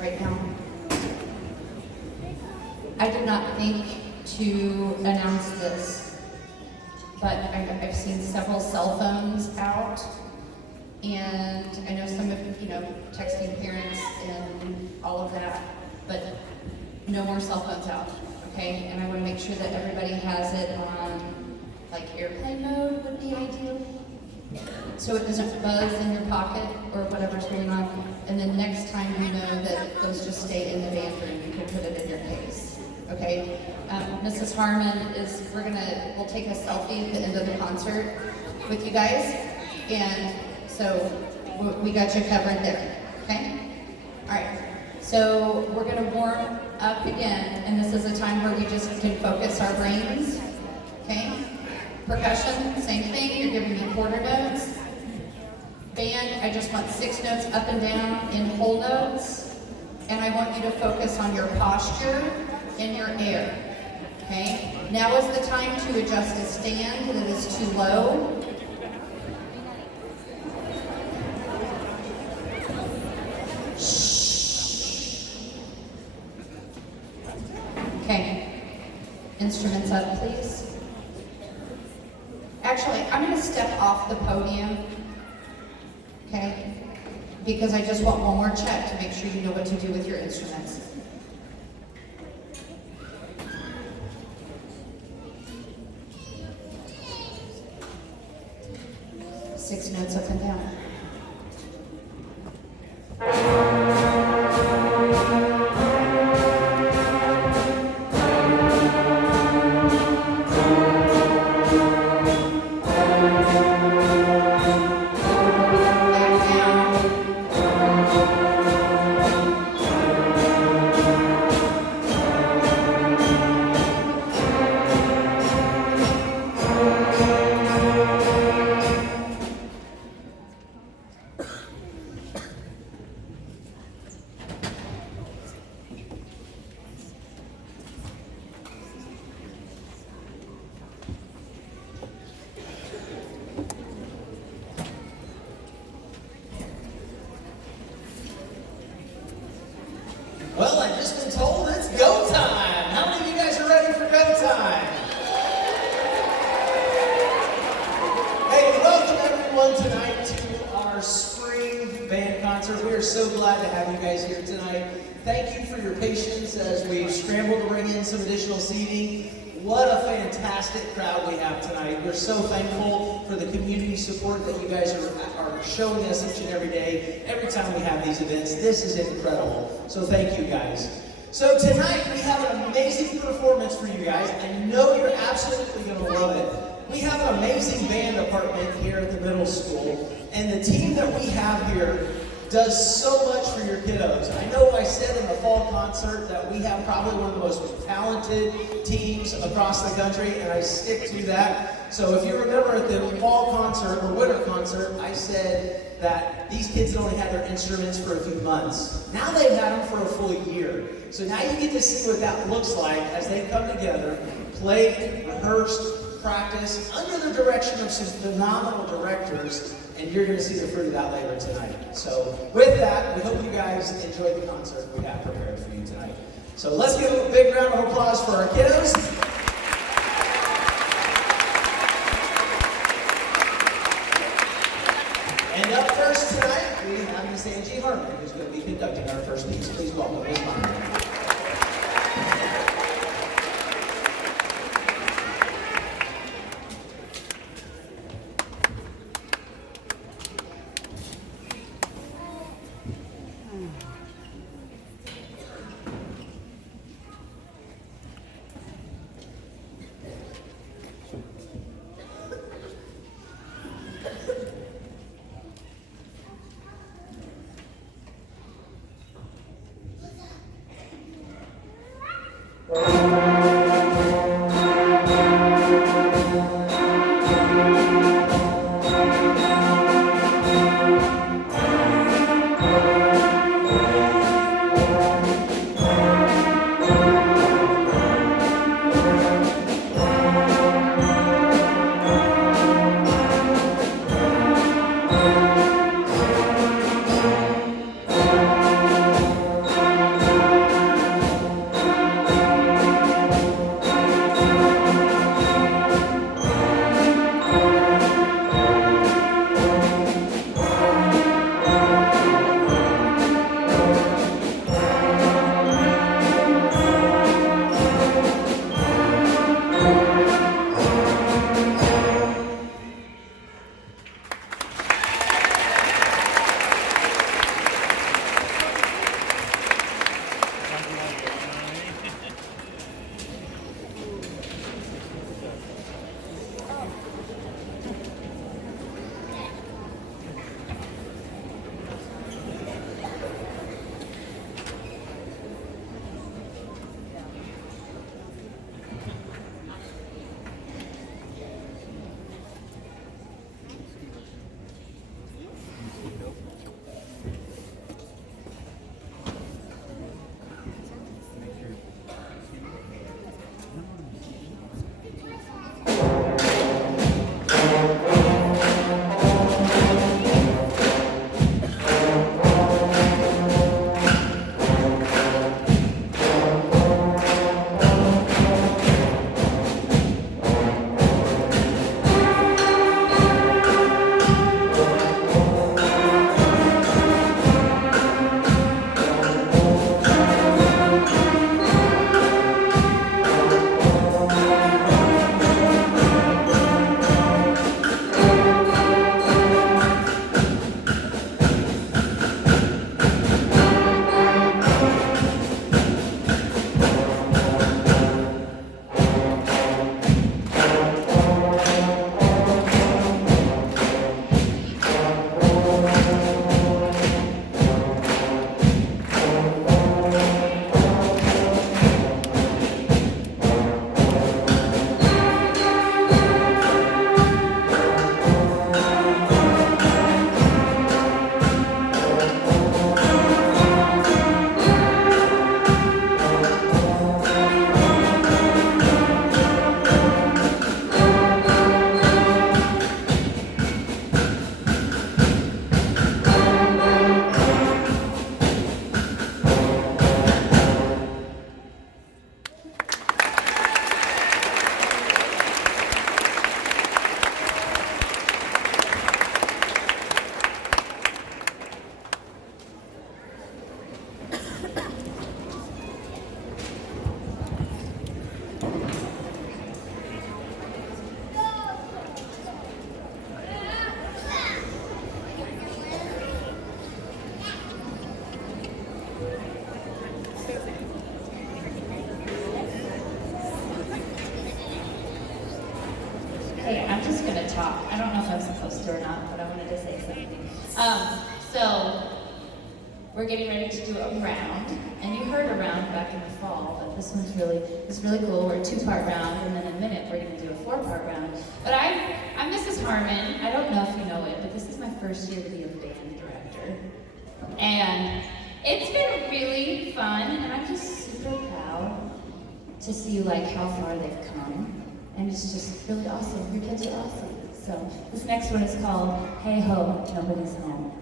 right now. I did not think to announce this, but I've seen several cell phones out, and I know some of, texting parents and all of that, but no more cell phones out, okay? And I want to make sure that everybody has it on, like, airplane mode would be ideal, so it doesn't buzz in your pocket or whatever's going on. And then next time you know that those just stay in the band room, you can put it in your case. Okay, Mrs. Harmon we'll take a selfie at the end of the concert with you guys, and so we got you covered there, okay? All right, so we're gonna warm up again, and this is a time where we just can focus our brains, okay? Percussion, same thing, you're giving me quarter notes. Band, I just want 6 notes up and down in whole notes, and I want you to focus on your posture in your air, okay? Now is the time to adjust a stand that is too low. Shh. Okay, instruments up, please. Actually, I'm gonna step off the podium, okay? Because I just want one more check to make sure you know what to do with your instruments. Six notes up and down. Well, I've just been told it's go time. How many of you guys are ready for go time? Hey, welcome everyone tonight to our spring band concert. We are so glad to have you guys here tonight. Thank you for your patience as we scramble to bring in some additional seating. What a fantastic crowd we have tonight. We're so thankful for the community support that you guys are showing us each and every day, every time we have these events. This is incredible. So thank you guys. So tonight we have an amazing performance for you guys. I know you're absolutely going to love it. We have an amazing band department here at the middle school, and the team that we have here does so much for your kiddos. I know I said in the fall concert that we have probably one of the most talented teams across the country, and I stick to that. So if you remember at the fall concert or winter concert, I said that these kids only had their instruments for a few months. Now they've had them for a full year. So now you get to see what that looks like as they come together, play, rehearse, practice, under the direction of some phenomenal directors, and you're going to see the fruit of that later tonight. So with that, we hope you guys enjoyed the concert we have prepared for you tonight. So let's give a big round of applause for our kiddos. And up first tonight, we have Miss Angie Harmon, who's going to be conducting our first piece. Please welcome Miss Harmon. to talk. I don't know if I'm supposed to or not, but I wanted to say something. So, we're getting ready to do a round, and you heard a round back in the fall, but this one's really cool. We're a 2-part round, and then in a minute we're going to do a 4-part round. But I'm Mrs. Harmon. I don't know if you know it, but this is my first year to be a band director. And it's been really fun, and I'm just super proud to see like how far they've come. And it's just really awesome. Your kids are awesome. So this next one is called Hey Ho, Nobody's Home.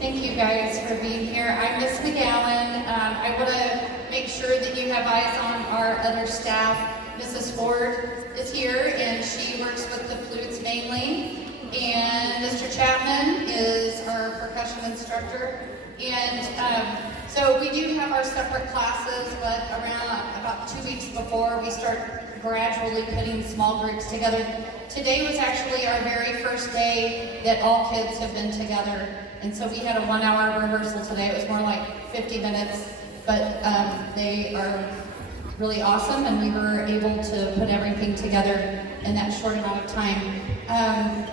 Thank you guys for being here. I'm Miss McGowan. I want to make sure that you have eyes on our other staff. Mrs. Ford is here, and she works with the flutes mainly. And Mr. Chapman is our percussion instructor. And so we do have our separate classes, but around about 2 weeks before, we start gradually putting small groups together. Today was actually our very first day that all kids have been together. And so we had a 1-hour rehearsal today. It was more like 50 minutes, but they are really awesome, and we were able to put everything together in that short amount of time.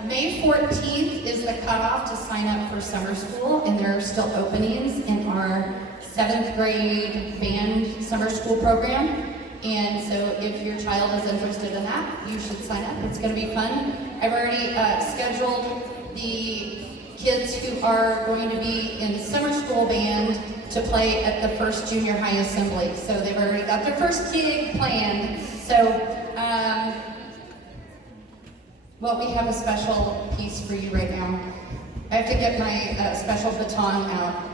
May 14th is the cutoff to sign up for summer school, and there are still openings in our 7th grade band summer school program. And so if your child is interested in that, you should sign up. It's going to be fun. I've already scheduled the kids who are going to be in summer school band to play at the first junior high assembly. So they've already got their first gig planned. So, well, we have a special piece for you right now. I have to get my special baton out.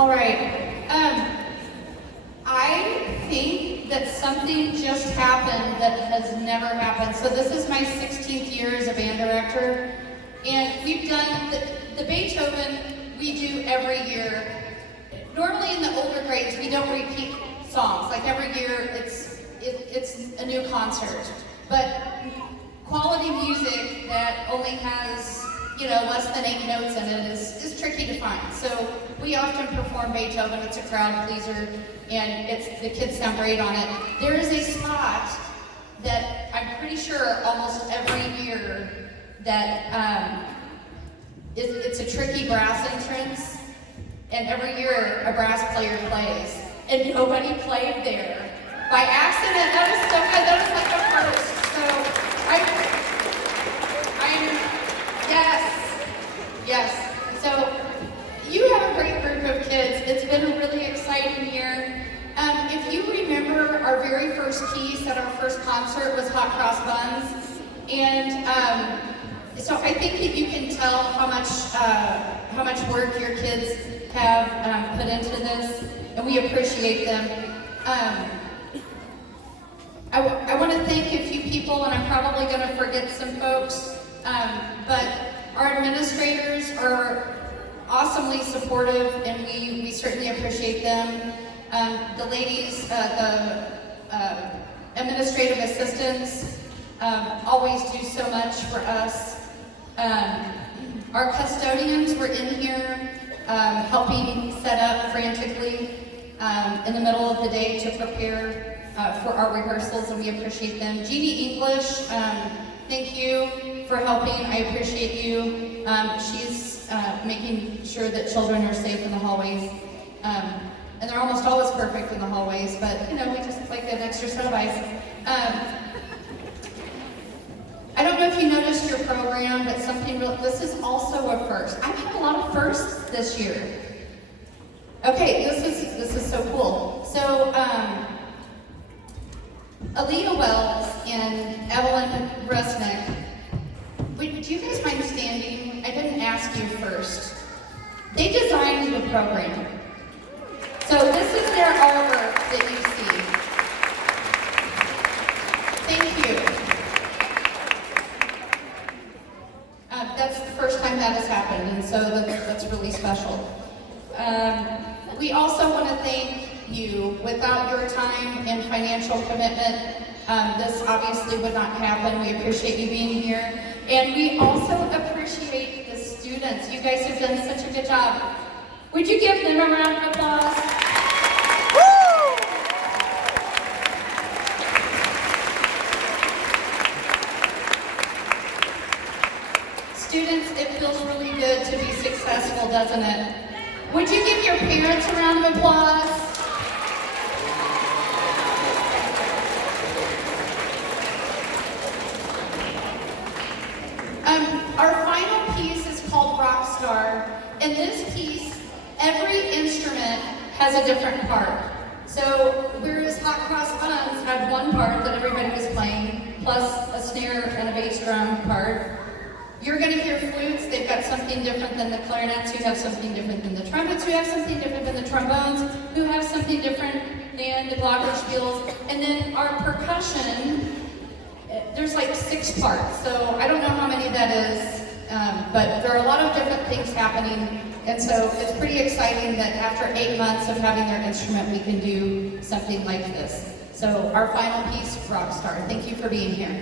All right. I think that something just happened that has never happened. So this is my 16th year as a band director, and we've done the Beethoven we do every year. Normally in the older grades, we don't repeat songs. Like every year, it's a new concert. But quality music that only has, less than 8 notes in it is tricky to find. So we often perform Beethoven. It's a crowd pleaser, and the kids sound great on it. There is a spot that I'm pretty sure almost every year that it's a tricky brass entrance, and every year a brass player plays, and nobody played there. By accident, that was so good. That was like a first. So yes. So you have a great group of kids. It's been a really exciting year. If you remember, our very first piece at our first concert was Hot Cross Buns, and so I think that you can tell how much work your kids have put into this, and we appreciate them. I want to thank a few people, and I'm probably going to forget some folks, but our administrators are awesomely supportive, and we certainly appreciate them. The ladies, the administrative assistants, always do so much for us. Our custodians were in here helping set up frantically in the middle of the day to prepare for our rehearsals, and we appreciate them. Jeannie English, thank you for helping. I appreciate you. She's making sure that children are safe in the hallways. And they're almost always perfect in the hallways, but we just like an extra set of ice. I don't know if you noticed your program, but this is also a first. I've had a lot of firsts this year. Okay, this is so cool. So, Aaliyah Wells and Evelyn Resnick, do you guys mind standing? I didn't ask you first. They designed the program. So this is their artwork that you see. Thank you. That's the first time that has happened, and so that's really special. We also want to thank you. Without your time and financial commitment, this obviously would not happen. We appreciate you being here. And we also appreciate the students. You guys have done such a good job. Would you give them a round of applause? Woo! Students, it feels really good to be successful, doesn't it? Would you give your parents a round of applause? Our final piece is called Rockstar. In this piece, every instrument has a different part. So whereas Hot Cross Buns had one part that everybody was playing, plus a snare and a bass drum part, you're going to hear flutes. They've got something different than the clarinets, who have something different than the trumpets, who have something different than the trombones, who have something different than the glockenspiels. And then our percussion, there's like 6 parts, so I don't know how many that is, but there are a lot of different things happening, and so it's pretty exciting that after 8 months of having their instrument, we can do something like this. So our final piece, Rockstar. Thank you for being here.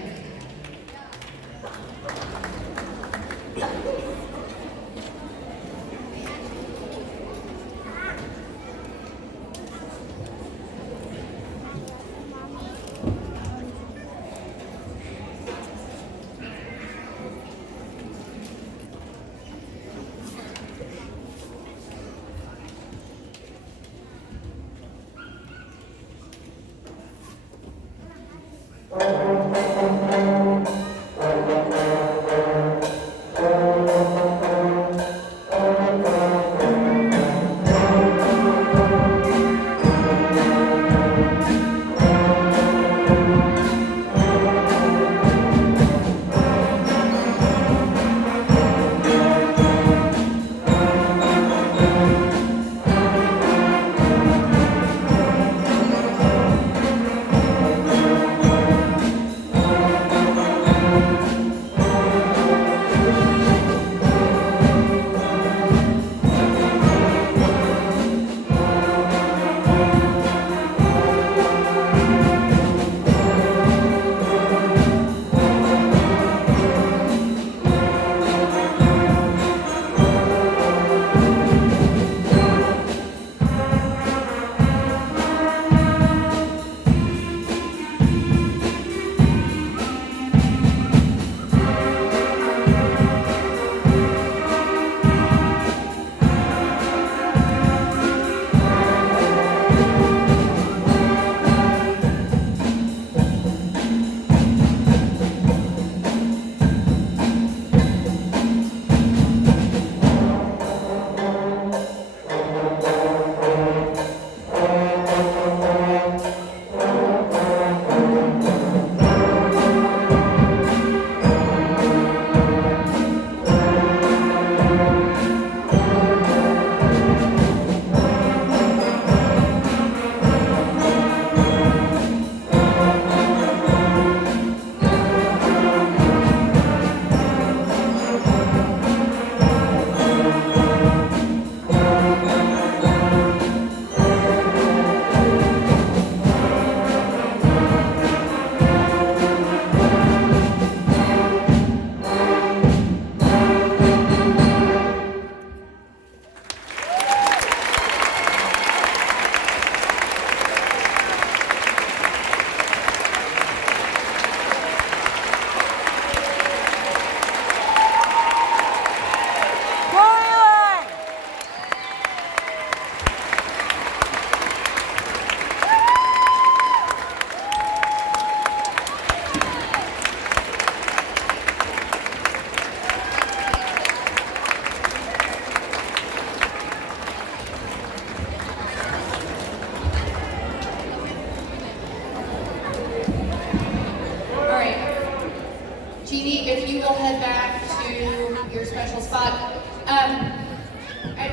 Jeannie, if you will head back to your special spot.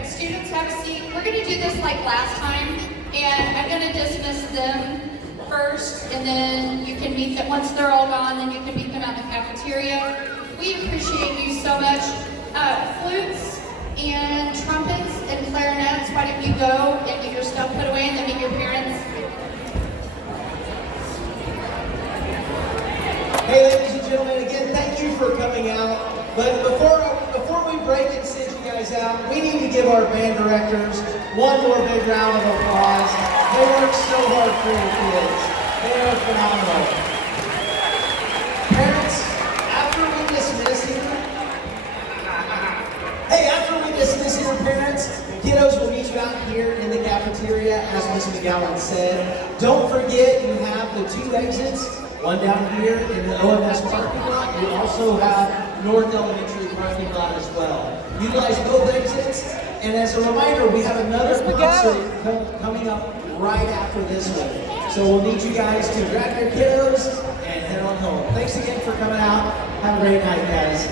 Students have a seat. We're going to do this like last time, and I'm going to dismiss them first, and then you can meet them. Once they're all gone, then you can meet them out in the cafeteria. We appreciate you so much. Flutes and trumpets and clarinets, why don't you go and get your stuff put away and then meet your parents? Hey, ladies and gentlemen, again, thank you for coming out. But before we break and send you guys out, we need to give our band directors one more big round of applause. They work so hard for your kids. They are phenomenal. Parents, after we dismiss you, after we dismiss your parents, kiddos will meet you out here in the cafeteria, as Ms. McGowan said. Don't forget, you have the 2 exits. One down here in the OMS parking lot. You also have North Elementary parking lot as well. Utilize both exits. And as a reminder, we have another concert coming up right after this one. So we'll need you guys to grab your kiddos and head on home. Thanks again for coming out. Have a great night, guys.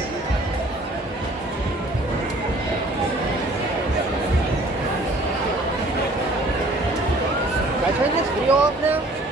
Can I turn this video off now?